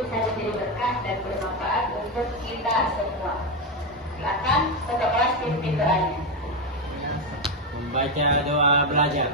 bisa menjadi berkah dan bermanfaat untuk kita semua. Silakan untuk kelas pimpin doanya. Membaca doa belajar.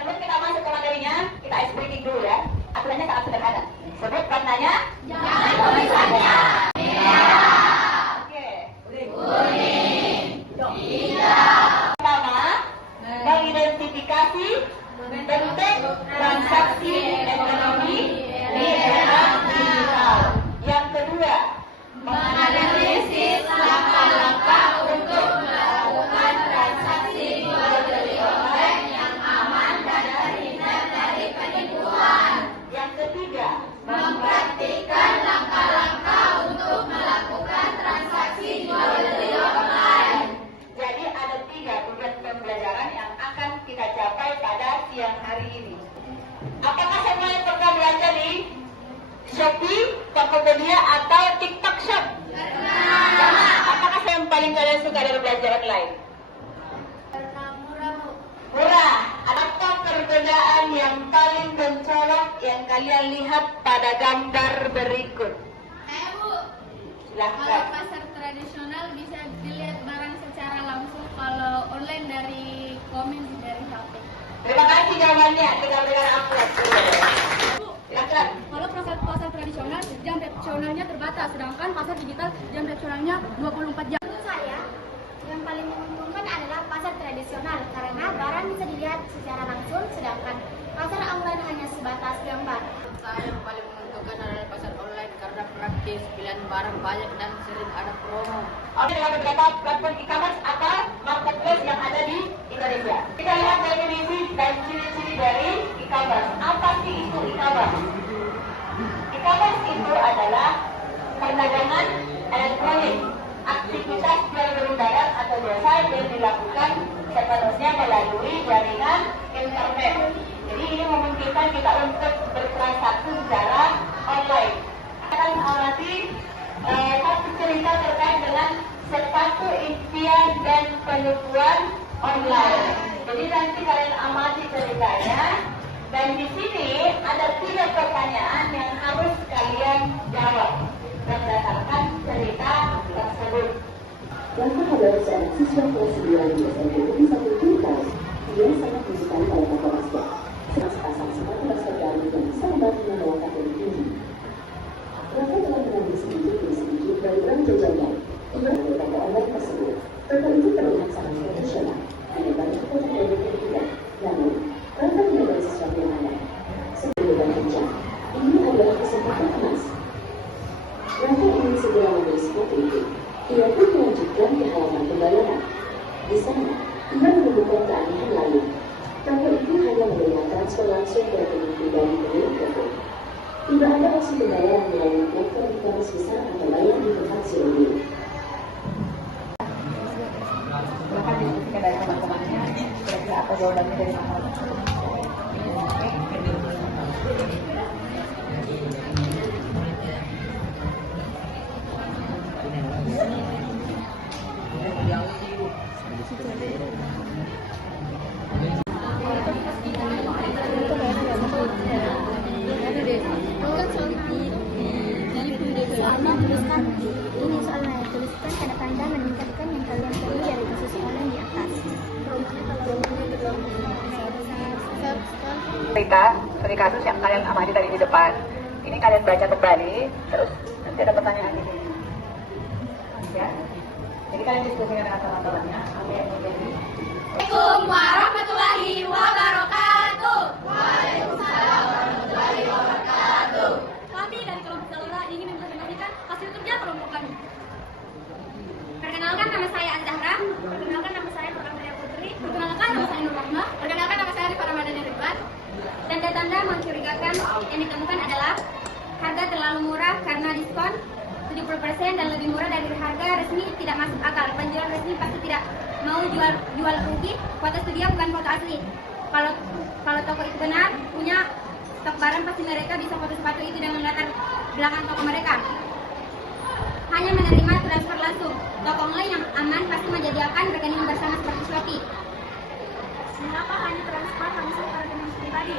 Sebelum kita masuk ke materinya, kita ice breaking dulu ya. Aturannya sangat sederhana. Sebut warnanya, jangan tulisannya. Oke. Kuning. Pertama, mengidentifikasi bentuk transaksi ekonomi di era digital. Yang kedua, menganalisis langkah-langkah untuk melakukan transaksi jual beli online yang aman dan terhindar dari penipuan. Yang ketiga, mempraktikkan langkah-langkah untuk melakukan transaksi jual beli online. Jadi ada 3 tugas pembelajaran yang akan kita capai pada siang hari ini. Apakah semuanya pernah belanja di Shopee, Tokopedia, atau TikTok Shop? Pernah. Apakah yang paling kalian suka dari belanja online? Murah. Apa perbedaan yang paling mencolok yang kalian lihat pada gambar berikut? Bu, kalau Silahkan. pasar tradisional bisa dilihat barang secara langsung, kalau online dari komen dari HP. Terima kasih jawabannya. Kita berikan aplaus dulu. Bu, Silakan. kalau pasar tradisional jam operasionalnya terbatas, sedangkan pasar digital jam operasionalnya 24 jam. Menurut saya, yang paling menguntungkan adalah pasar tradisional karena barang bisa dilihat secara langsung, sedangkan pasar online hanya sebatas gambar. Saya yang paling menentukan adalah pasar online karena praktis, pilihan barang banyak dan sering ada promo. Oke, dengan beberapa platform e-commerce atau marketplace yang ada di Indonesia. Kita lihat definisi dan ciri-ciri dari e-commerce. Apa sih itu e-commerce? E-commerce itu adalah perdagangan elektronik, aktivitas jual beli barang atau jasa yang dilakukan sepenuhnya melalui jaringan internet. Jadi ini memungkinkan kita untuk bertransaksi secara online. Akan amati satu cerita terkait dengan sepatu impian dan penipuan online. Jadi nanti kalian amati ceritanya. Dan di sini ada 3 pertanyaan yang harus kalian jawab berdasarkan cerita tersebut. Langkah adalah seorang siswa kelas 9 di SMP Negeri 1 Tuntas. Dia sangat disukai oleh kakak basket. Sepasang sepatu basket baru yang bisa membantunya melangkah lebih tinggi. Rafa telah mengambil sedikit demi sedikit dari uang jajannya. Ibarat toko online tersebut. Toko itu terlihat sangat profesional. Hanya banyak foto produknya tidak. Namun, Rafa menyadari sesuatu yang aneh. Sebelum kencang, ini adalah kesempatan emas. Rafa ingin segera membeli sepatu itu. Ia pun melanjutkan ke halaman pembayaran. Di sana, ia menemukan keanehan lain. Toko itu hanya menerima transfer langsung ke rekening pribadi pemilik toko. Tidak ada opsi pembayaran melalui platform e-commerce besar atau bayar di tempat sendiri. Silakan diskusikan dari teman-temannya. Kira-kira apa jawabannya dari masalah tersebut? Soalnya tuliskan ini soalnya tuliskan tanda tanda meningkatkan yang kalian perlu dari kasus online di atas. Cerita kasus yang kalian amati tadi di depan. Ini kalian baca kembali, terus nanti ada pertanyaan di sini. Ya. Jadi kalian diskusikan dengan teman-temannya. Apa yang menjadi? Assalamualaikum warahmatullahi wabarakatuh. Waalaikumsalam warahmatullahi wabarakatuh. Kami dari kelompok Zalora ingin mempresentasikan hasil kerja kelompok kami. Perkenalkan, nama saya An-Zahra. Perkenalkan, nama saya Pramila Putri. Perkenalkan, nama saya Nur Rahma. Perkenalkan, nama saya Rifat Ramadhani Ridwan. Tanda-tanda mencurigakan yang ditemukan adalah harga terlalu murah karena diskon 70% dan lebih murah dari harga resmi tidak masuk akal. Penjual resmi pasti tidak mau jual rugi. Foto studio bukan foto asli. Kalau toko itu benar punya stok barang, pasti mereka bisa foto sepatu itu dengan latar belakang toko mereka. Hanya menerima transfer langsung. Toko online yang aman pasti menyediakan rekening bersama seperti Shopee. Mengapa hanya transfer langsung ke rekening pribadi?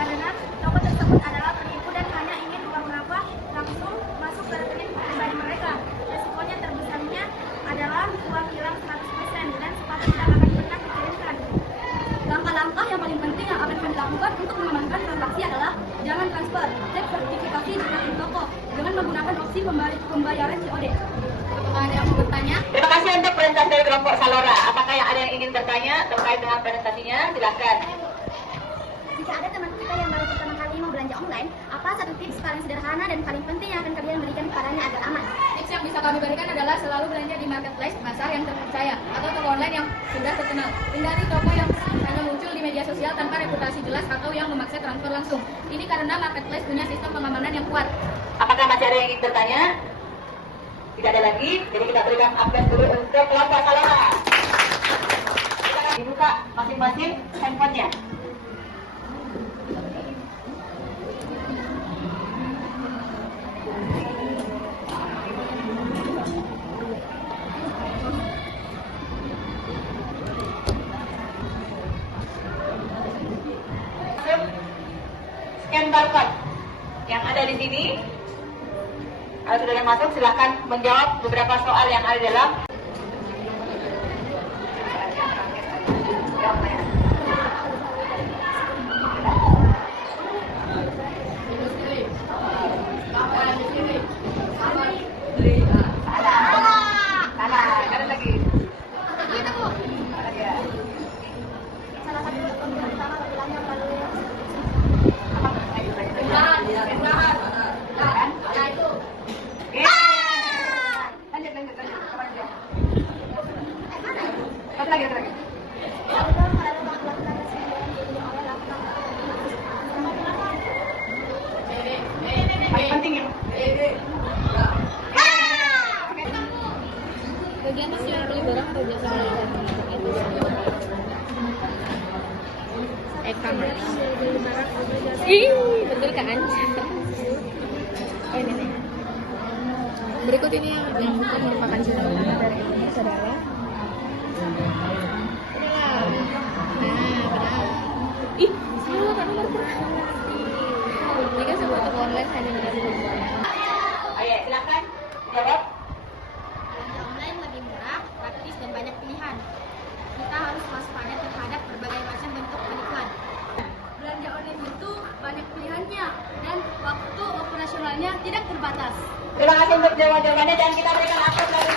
Karena toko tersebut adalah penipu dan hanya ingin uang laba langsung masuk ke rekening pribadi mereka. Resikonya terbesarnya adalah uang hilang 100% dan sepatu tidak akan pernah dikirimkan. Langkah-langkah yang paling penting yang akan kami lakukan untuk mengamankan transaksi adalah jangan transfer, cek sertifikasi di rekening toko dengan menggunakan opsi pembayaran COD. Ada yang mau bertanya? Terima kasih untuk presentasi dari kelompok Salora. Apakah yang ada yang ingin bertanya terkait dengan presentasinya? Silakan. Jika ada teman kita yang baru pertama kali mau belanja online, apa satu tips paling sederhana dan paling penting yang akan kalian berikan kepadanya agar aman? Tips yang bisa kami berikan adalah selalu belanja di marketplace pasar yang terpercaya atau toko online yang sudah terkenal. Hindari toko yang hanya muncul di media sosial tanpa reputasi jelas atau yang memaksa transfer langsung. Ini karena marketplace punya sistem pengamanan yang kuat. Apakah masih ada yang ingin bertanya? Tidak ada lagi, jadi kita berikan update dulu untuk kelompok Salora. Kita akan dibuka masing-masing handphonenya. Scan barcode yang ada di sini. Kalau sudah ada yang masuk, silahkan menjawab beberapa soal yang ada di dalam. Salah, ada lagi. Salah satu pembelian utama pembeliannya melalui Satu lagi. Paling penting ya. Bagian pasti yang beli barang atau biasa e-commerce. Ih, betul kan? Oh ini nih. Berikut ini yang merupakan jurnal dari ini, saudara. Nah, benar. Ih, salah kan nomor berapa? Ini kan sebuah toko online hanya dengan Ayo, silakan jawab. belanja online lebih murah, praktis dan banyak pilihan. Kita harus waspada terhadap berbagai macam bentuk penipuan. belanja online itu banyak pilihannya dan waktu operasionalnya tidak terbatas. Terima kasih untuk jawabannya dan kita berikan aplaus lagi.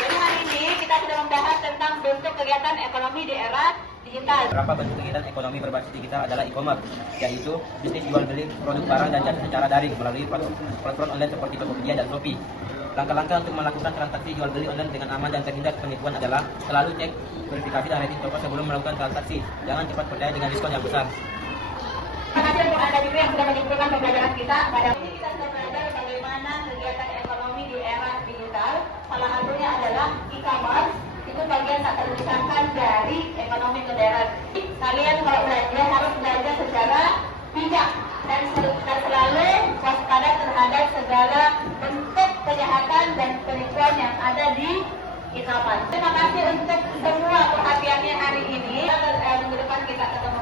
Jadi hari ini kita sudah membahas tentang bentuk kegiatan ekonomi di era digital. Beberapa bentuk kegiatan ekonomi berbasis digital adalah e-commerce, yaitu bisnis jual beli produk barang dan jasa secara daring melalui platform online seperti Tokopedia dan Shopee. Langkah-langkah untuk melakukan transaksi jual beli online dengan aman dan terhindar penipuan adalah selalu cek verifikasi dan rating toko sebelum melakukan transaksi. Jangan cepat percaya dengan diskon yang besar. Terima kasih untuk Anda juga yang sudah menyimpulkan pembelajaran kita. Pada ini kita sudah belajar bagaimana kegiatan ekonomi di era digital. Salah satunya adalah e-commerce. Itu bagian tak terpisahkan dari ekonomi modern. Kalian kalau belajar harus belajar secara bijak dan selalu waspada terhadap segala bentuk kejahatan dan penipuan yang ada di e-commerce. Terima kasih untuk semua perhatiannya hari ini. Minggu depan kita ketemu